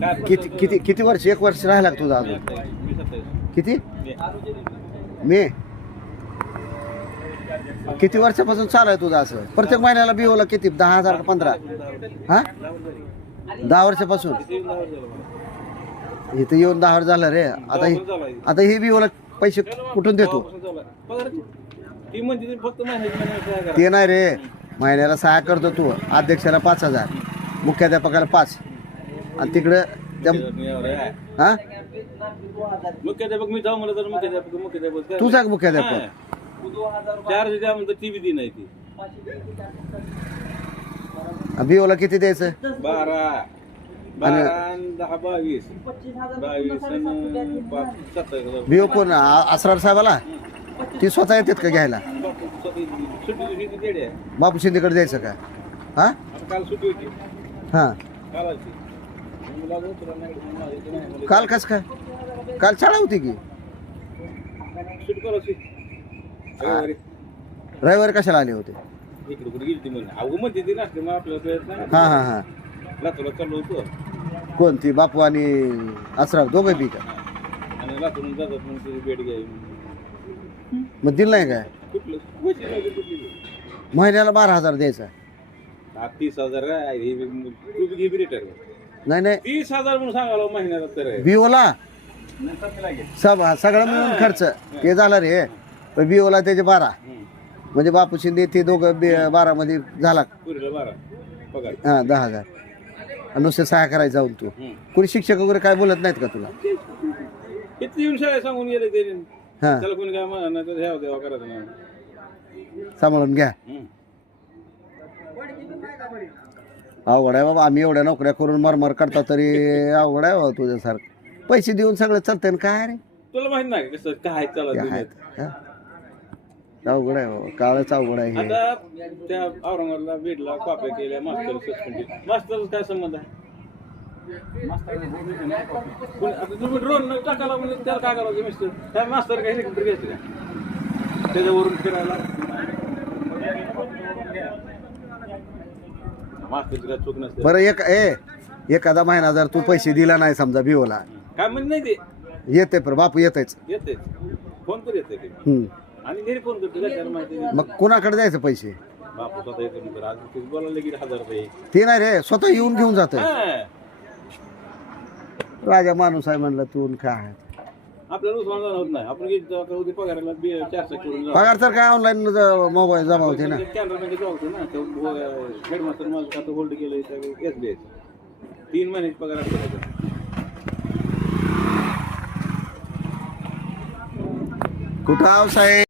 किती किती किती वर्ष? 1 वर्ष राहिला का तुझा अजून? किती? मे? किती वर्षापासून चालू आहे तुझं असं? प्रत्येक महिन्याला बिओला किती? 10,000 का 15? हा, 10 वर्षापासून इथं येऊन 10 वर्ष झालं रे. आता हे बिओला पैसे कुठून देतो? ते नाही रे, महिन्याला 6 करतो तू. अध्यक्षाला 5,000, मुख्याध्यापकाला 5, आणि तिकडं हा मुख्याध्यापक मी जाऊ म्हणलं तर मुख्याध्यापक तू सांग. मुख्याध्यापक 4 द्या म्हणलं ती बी दी नाही ती. बिओला किती द्यायचं? 12 आणि 10 22 आणि 5 27. बिओ कोण? असरार साहेबाला? ती स्वतः येतात का घ्यायला? सुट्टी बापू शिंदेकडे द्यायचं का? हा काल सुट्टी होती. हा, कालाची काल कस काय? काल शाळा होती की. सुट्टी करायची रविवारी कशाला आले होते? इकडे कुठे गेली ती म्हणून अहो म्हणते ती नसते मग आपल्याला प्रयत्न. हा हा हा. लातूरला चाललो होतो कोण? ती बापू आणि असराव दोघं बी का? आणि लातूरून जातात मग तिची भेट घ्यावी. मग दिलं नाही काय? कुठलं कुठली महिन्याला 12,000 द्यायचा? 30,000 आहे. तू बी घे रिटायर. नाही नाही, 30,000 म्हणून सांगायला महिन्याला तर बिओला सगळं मिळून खर्च ते झाला रे. पण बिओला त्याचे 12, म्हणजे बापू शिंदे ते दोघं 12 मध्ये झाला. पुरीला 12 पगार. हा, 10,000. आणि नुसतं सहाय्य करायचं जाऊन तू. कोणी शिक्षक वगैरे काय बोलत नाहीत का तुला? किती येऊन शाळेत सांगून गेले ते. हा, त्याला कोणी काय म्हणा नाही तर ह्या देवा करायचं नाही. सांभाळून घ्या. अवघड आहे बाबा. आम्ही एवढ्या नोकऱ्या करून मरमर करता तरी अवघड आहे बाबा तुझ्यासारखं. पैसे देऊन सगळं चालतंय ना काय रे? तुला माहित नाही कसं काय चालत आहेत हा? अवघड आहे बाबा, काळच अवघड आहे हे. आता त्या औरंगाबादला बीडला कॉप्या केल्या मास्टर सस्पेंड. मास्टर काय संबंध आहे? आता तुम्ही ड्रोन टाकायला म्हणजे त्याला काय करायचं मिस्टर? त्या मास्तर काही हेलिकॉप्टर घ्यायचं का त्याच्यावरून फिरायला? मास्टरची काय चूक नसते. बरं एखादा महिना जर तू पैसे दिला नाही समजा बिओला, काय म्हणजे नाही ते येते पण बापू येतेच. येते फोन तर येते आणि घरी फोन करतो त्याला माहिती. मग कुणाकडे द्यायचं पैसे? बापू स्वतः येतो नंतर आज ते बोलायला गेले 1,000 रुपये. ते नाही रे, स्वतः येऊन घेऊन जात. हा. राजा माणूस आहे म्हणलं तू काय. आपल्याला उस्मान होत नाही. आपण गेली पगाराला 400 करून जाऊ. पगार तर काय ऑनलाईन मोबाईल जमा होते ना. कॅनरा जाऊ ना. हेडमास्टर माझं खातं होल्ड केलं SBI 3 महिन्याची पगार आठवड्याचा. कुठं आव साहेब?